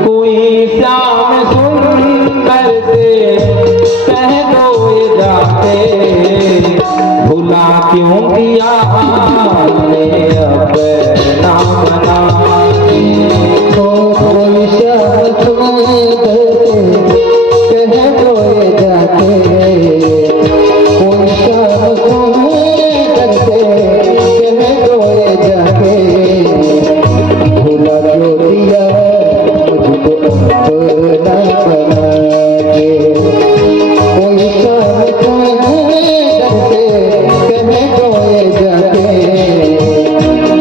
कोई श्याम सुंदर से कह दो ये जाते, भुला क्यों दिया हमने अपना बना। कोई श्याम सुंदर से कह दो ये जाते, कोई श्याम सुंदर से कह दो ये जाते, भुला क्यों दिया मुझको अपना बना के। कोई श्याम सुंदर से कह दो ये जाते,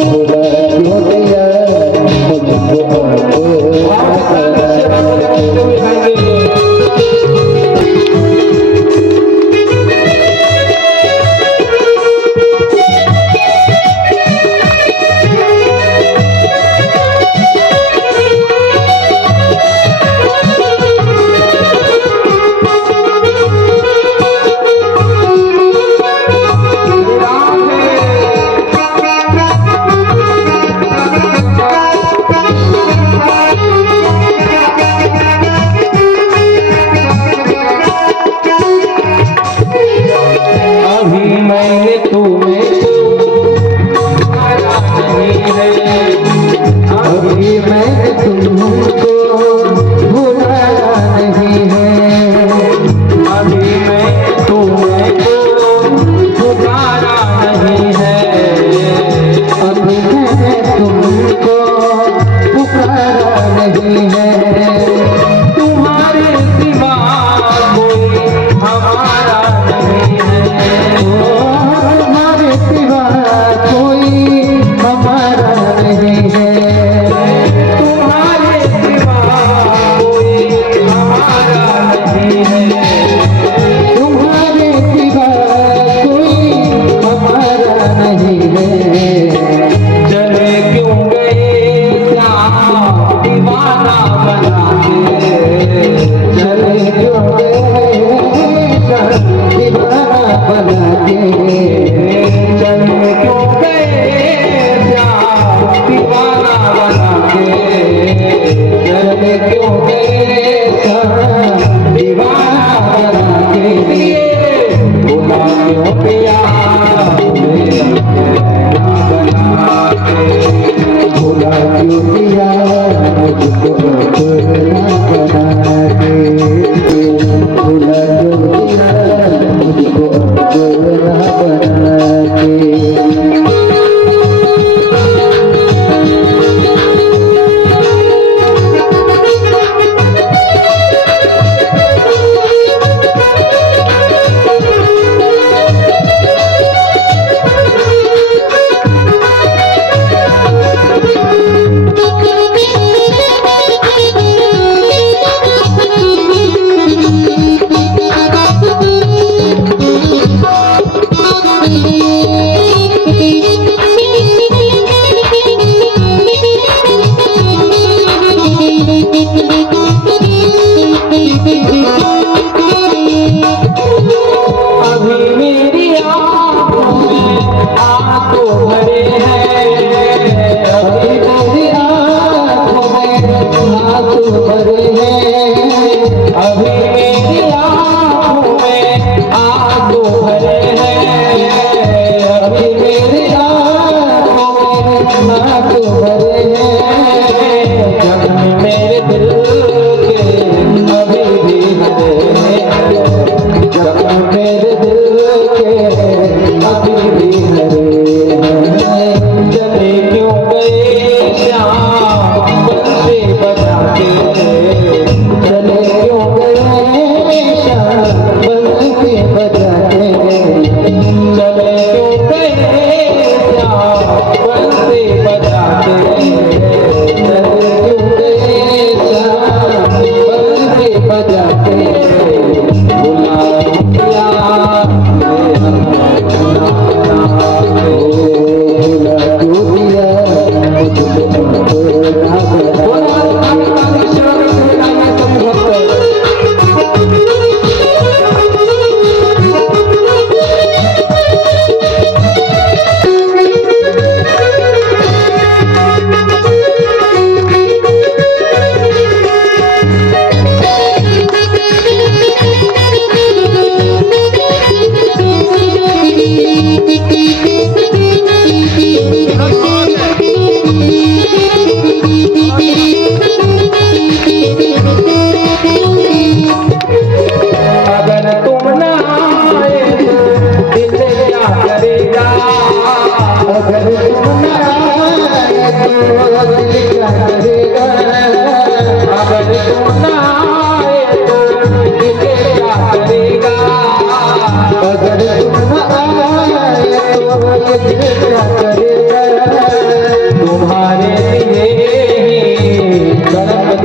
भुला क्यों दिया मुझको अपना बना के। अभी मैंने तुम्हें भुलाया नहीं है, अभी मैंने तुमको भुलाया नहीं है, अभी मैं तुम्हें पुकारा नहीं है, अभी मैंने तुमको पुकारा नहीं है। तुम्हारे सिवा कोई हमारा नहीं है, हमारे सिवा कोई हमारा नहीं है, तुम्हारे सिवा कोई हमारा नहीं है, तुम्हारे सिवा कोई हमारा नहीं है। चले क्यों गए श्याम दीवाना बना के, चले क्यों गए दीवाना बना के, चले क्यों गए श्याम दीवाना बना के, चले क्यों गए दीवाना बना के। भुला क्यों दिया बना के, भुला क्यों दिया मुझको अपना बना के, भुला क्यों दिया मुझको अपना बना के। अभी मेरी आँखों में आंसू भरे हैं, अभी मेरी आँखों में आंसू भरे हैं, अभी मेरी आँखों में आंसू भरे हैं, अभी मेरी आँखों में आंसू भरे हैं। जख्म मेरे दिल के अभी भी हरे हैं, जख्म मेरे दिल के अभी भी हरे हैं। चले क्यों गए श्याम बंदे बजा के,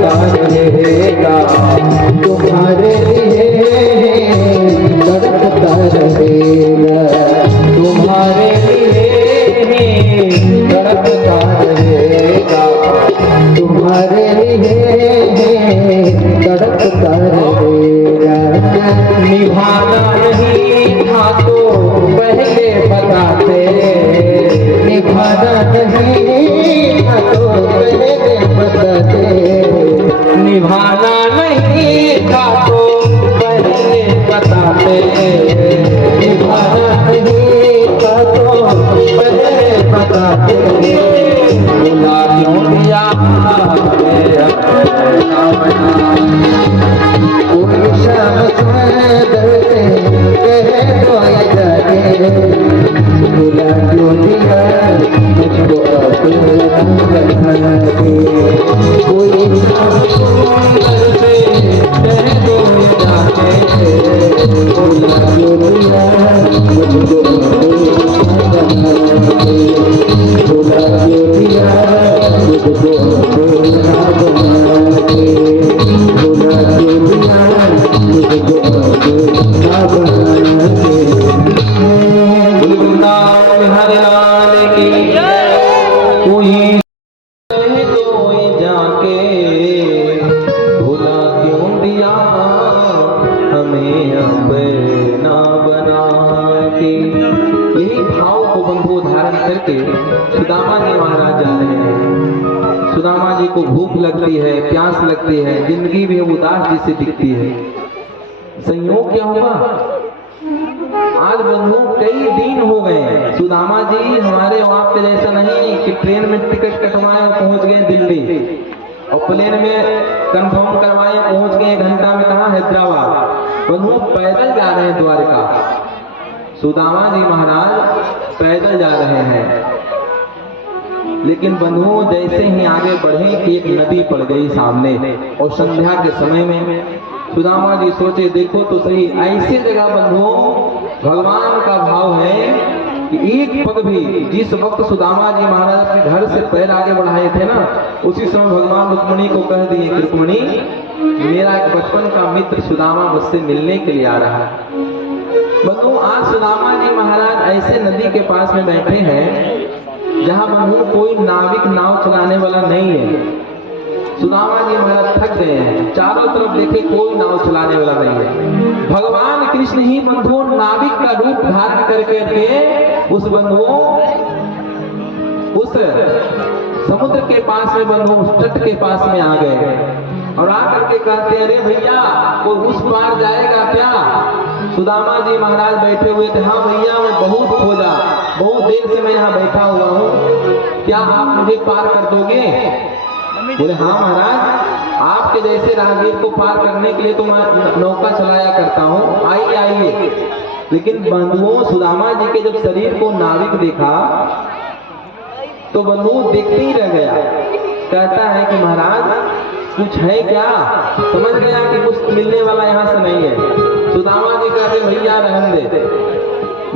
तड़पता रहेगा, तुम्हारे लिए तड़पता रहेगा, तुम्हारे लिए तड़पता रहेगा, तुम्हारे लिए तड़पता रहेगा। निभाना नहीं था तो पहले बताते, निभाना नहीं था तो पहले बताते, निभाना नहीं था तो पहले बताते, निभाना नहीं था तो पहले बताते। भुला क्यों दिया हमें अपना बना। कोई शब्द डरते कह दो जाके, भुला क्यों दिया मुझको अपना बना के। कोई डरते कह दो जाके, भुला क्यों दिया मुझको अपना बना के, भुला क्यों दिया मुझको अपना बना के, भुला क्यों दिया मुझको अपना बना के। वृंदावन हरे लाल की कोई कह दो जाके, भुला क्यों दिया हमें अपना बना के। यही भाव को बंधु धारण करके सुदामा जी महाराज जा रहे हैं। सुदामा जी को भूख लगती है, प्यास लगती है, जिंदगी भी उदास जैसी दिखती है। संयोग क्या हुआ, आज बंधु कई दिन हो गए हैं, सुदामा जी हमारे और आपके जैसा नहीं कि ट्रेन में टिकट कटवाए और पहुंच गए दिल्ली, और प्लेन में कंफर्म करवाए पहुंच गए 1 घंटा में कहा हैदराबाद। बंधु पैदल जा रहे हैं द्वारका, सुदामा जी महाराज पैदल जा रहे हैं। लेकिन बंधुओं जैसे ही आगे बढ़े कि एक नदी पड़ गई सामने, और संध्या के समय में सुदामा जी सोचे देखो तो सही, ऐसी जगह बंधुओं भगवान का भाव है कि एक पग भी, जिस वक्त सुदामा जी महाराज अपने घर से पैर आगे बढ़ाए थे ना, उसी समय भगवान रुक्मिणी को कह दिए कि रुक्मिणी मेरा एक बचपन का मित्र सुदामा मुझसे मिलने के लिए आ रहा है। बंधु आज सुदामा जी महाराज ऐसे नदी के पास में बैठे हैं जहां बंधु कोई नाविक नाव चलाने वाला नहीं है। सुदामा जी महाराज थक गए हैं, चारों तरफ देखे कोई नाव चलाने वाला नहीं है। भगवान कृष्ण ही बंधुओं नाविक का रूप धारण करके उस बंधुओं उस समुद्र के पास में बंधु उस तट के पास में आ गए, और आकर के कहते हैं अरे भैया वो उस पार जाएगा क्या। सुदामा जी महाराज बैठे हुए थे, हाँ भैया मैं बहुत खोजा, बहुत देर से मैं यहाँ बैठा हुआ हूँ, क्या आप मुझे पार कर दोगे। बोले हाँ महाराज, आपके जैसे राहगीर को पार करने के लिए तो मैं नौका चलाया करता हूँ, आइए आइए। लेकिन बंधुओं सुदामा जी के जब शरीर को नाविक देखा तो बंधु देखते ही रह गया। कहता है कि महाराज कुछ है क्या, समझ गया कि कुछ मिलने वाला यहाँ से नहीं है। सुदामा जी कहते भैया रहने दे,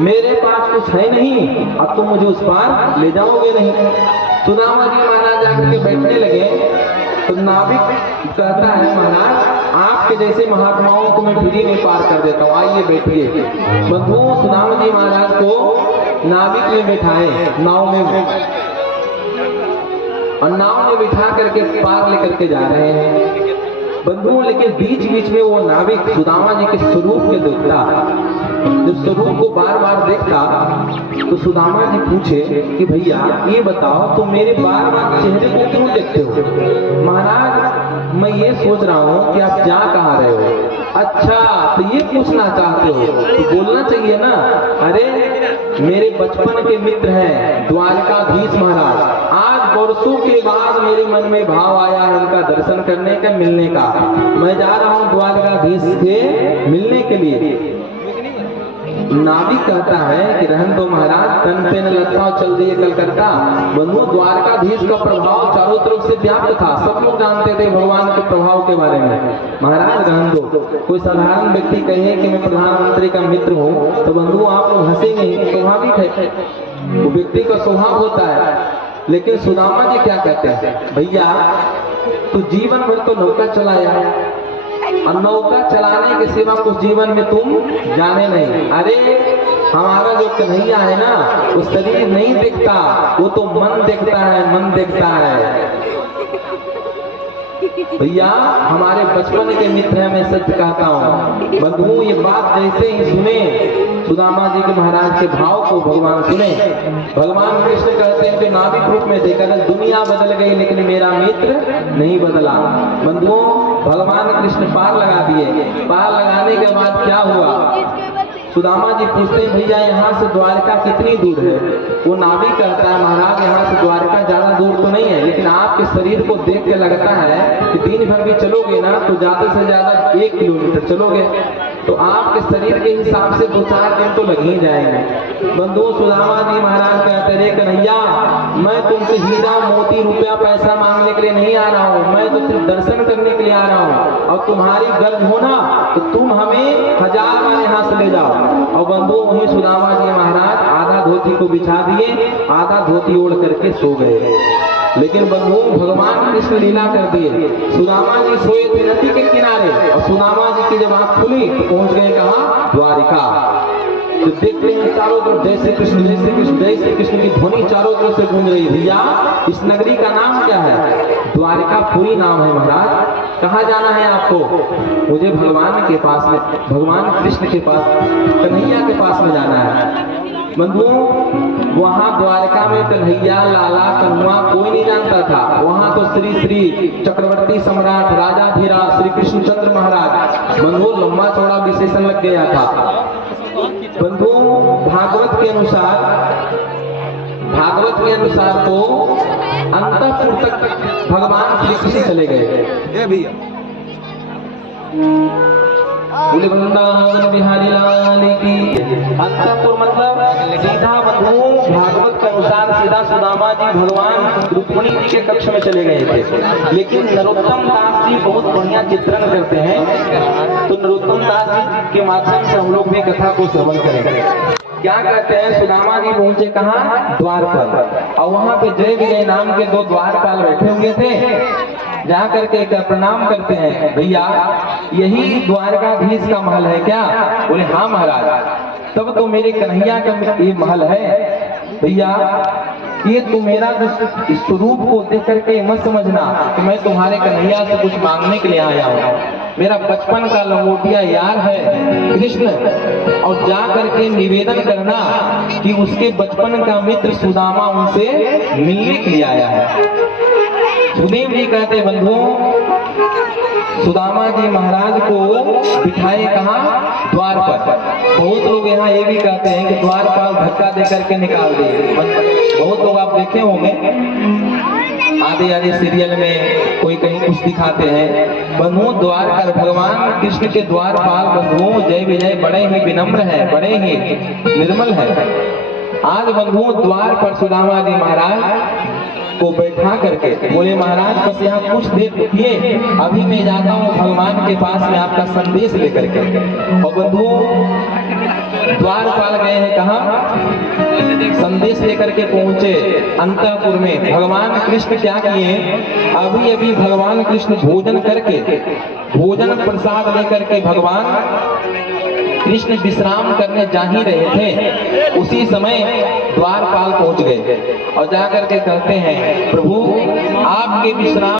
मेरे पास कुछ है नहीं, अब तुम मुझे उस पार ले जाओगे नहीं। सुदामा जी महाराज आकर के बैठने लगे तो नाविक कहता है महाराज आपके जैसे महात्माओं को मैं फ्री में पार कर देता हूँ, आइए बैठिए। बंधु सुदामा जी महाराज को नाविक में बैठाए नाव में, और नाव में बिठा करके पार लेकर के जा रहे हैं बंधुओं। लेकिन बीच बीच में वो नाविक सुदामा जी के स्वरूप में देखता, जब स्वरूप को बार बार देखता तो सुदामा जी पूछे कि भैया ये बताओ तुम मेरे बार बार चेहरे को क्यों देखते हो। महाराज मैं ये सोच रहा हूँ कि आप जा कहाँ रहे हो। अच्छा तो ये पूछना चाहते हो तो बोलना चाहिए ना, अरे मेरे बचपन के मित्र हैं द्वारकाधीश महाराज, आज वर्षों के बाद मेरे मन में भाव आया है उनका दर्शन करने का, मिलने का। मैं जा रहा हूँ द्वारकाधीश से मिलने के लिए। नाविक कहता है कि रहन दो महाराज, तन पे न लखनऊ चल दिए कलकत्ता। बंधु द्वारकाधीश का प्रभाव चारों तरफ से व्याप्त था, सब लोग जानते थे भगवान के प्रभाव के बारे में। महाराज रहन दो, कोई साधारण व्यक्ति कहे कि मैं प्रधानमंत्री का मित्र हूँ तो बंधु आप लोग हंसेंगे, स्वाभाविक है, वो व्यक्ति का स्वभाव होता है। लेकिन सुदामा जी क्या कहते हैं, भैया तू जीवन भर तो नौका चलाया और नौका चलाने के सिवा कुछ जीवन में तुम जाने नहीं। अरे हमारा जो कन्हैया है ना, वो शरीर नहीं देखता, वो तो मन देखता है, मन देखता है। भैया हमारे बचपन के मित्र हैं, मैं सच कहता हूँ बंधुओं, ये बात जैसे ही सुने सुदामा जी के महाराज के भाव को भगवान सुने, भगवान कृष्ण कहते हैं कि नाभिक रूप में देखा दुनिया बदल गई लेकिन मेरा मित्र नहीं बदला। बंधुओं भगवान कृष्ण पार लगा दिए। पार लगाने के बाद क्या हुआ, सुदामा जी पूछते हैं भैया यहाँ से द्वारका कितनी दूर है? वो नाभिक कहता है महाराज यहाँ से द्वारका ज्यादा दूर तो नहीं है, लेकिन आपके शरीर को देख के लगता है कि दिन भर भी चलोगे ना तो ज्यादा से ज्यादा 1 किलोमीटर चलोगे, तो आपके शरीर के हिसाब से 2-4 दिन तो लग ही जाएंगे। बंधुओं सुदामा जी महाराज कहते रे कन्हैया, मैं तुमसे हीरा मोती रुपया पैसा मांगने के लिए नहीं आ रहा हूँ, मैं तो सिर्फ दर्शन करने के लिए आ रहा हूँ, और तुम्हारी गर्ज हो ना तो तुम हमें 1000 बार यहाँ से ले जाओ। और बंधुओं वही सुदामा जी महाराज आधा धोती को बिछा दिए, आधा धोती ओढ़ करके सो गए। लेकिन बंधुओं भगवान कृष्ण लीला कर दिए। सुदामा जी सोए थे नदी के किनारे, और सुदामा जी की जब आंख खुली तो पहुंच गए कहाँ? द्वारिका। तो देखते हैं चारों तरफ जय श्री कृष्ण जय श्री कृष्ण जय श्री कृष्ण की ध्वनि चारों तरफ से गूंज रही। भैया इस नगरी का नाम क्या है? द्वारिकापुरी नाम है महाराज। कहाँ जाना है आपको? मुझे भगवान के पास में, भगवान कृष्ण के पास, कन्हैया के पास में जाना है। बंधुओं वहां द्वारका में कन्हैया लाला कन्हुआ कोई नहीं जानता था। वहां तो श्री श्री चक्रवर्ती सम्राट राजा धीराज श्री कृष्णचंद्र महाराज बंधुओं लंबा चौड़ा विशेषण लग गया था। बंधुओं भागवत के अनुसार तो अंतःपुर तक भगवान श्री कृष्ण चले गए। भैया वृंदावन बिहारी लाल की। अंतःपुर मतलब सीधा बंधुओं भागवत के अनुसार सीधा सुदामा जी भगवान रुक्मिणी जी के कक्ष में चले गए थे। लेकिन नरोत्तम दास जी बहुत बढ़िया चित्रण करते हैं, तो नरोत्तम दास जी के माध्यम से हम लोग भी कथा को श्रवण करेंगे। क्या कहते हैं, सुदामा जी पहुंचे कहाँ? द्वार पर, और वहां पे जय विजय नाम के 2 द्वारपाल बैठे हुए थे। जा करके प्रणाम करते हैं, भैया यही द्वारकाधीश का महल है क्या? बोले हाँ महाराज। तब तो मेरे कन्हैया का ये महल है। भैया ये तुम मेरा स्वरूप को देख करके मत समझना कि मैं तुम्हारे कन्हैया से कुछ मांगने के लिए आया हूँ। मेरा बचपन का लंगोटिया यार है कृष्ण, और जा करके निवेदन करना कि उसके बचपन का मित्र सुदामा उनसे मिलने के लिए आया है। सुदेव जी कहते बंधुओं सुदामा जी महाराज को बिठाए कहाँ? द्वार पर। बहुत लोग यहाँ ये भी कहते हैं कि द्वार पर धक्का दे करके निकाल दिए। बहुत लोग आप देखे होंगे आधे आधे सीरियल में कोई कहीं कुछ दिखाते हैं। बंधुओं द्वार पर भगवान कृष्ण के द्वारपाल बंधुओं जय विजय बड़े ही विनम्र है, बड़े ही निर्मल है। आज बंधुओं द्वार पर सुदामा जी महाराज को बैठा करके बोले महाराज बस यहाँ कुछ देर रुकिए, अभी मैं जाता हूँ भगवान के पास में आपका संदेश लेकर के। और बंधुओं द्वारपाल गए हैं कहाँ? संदेश लेकर के पहुंचे अंतःपुर में। भगवान कृष्ण क्या किए? अभी अभी भगवान कृष्ण भोजन करके, भोजन प्रसाद लेकर के भगवान कृष्ण विश्राम करने जा ही रहे थे। उसी समय द्वारपाल पहुंच गए और जाकर के कहते हैं प्रभु आपके विश्राम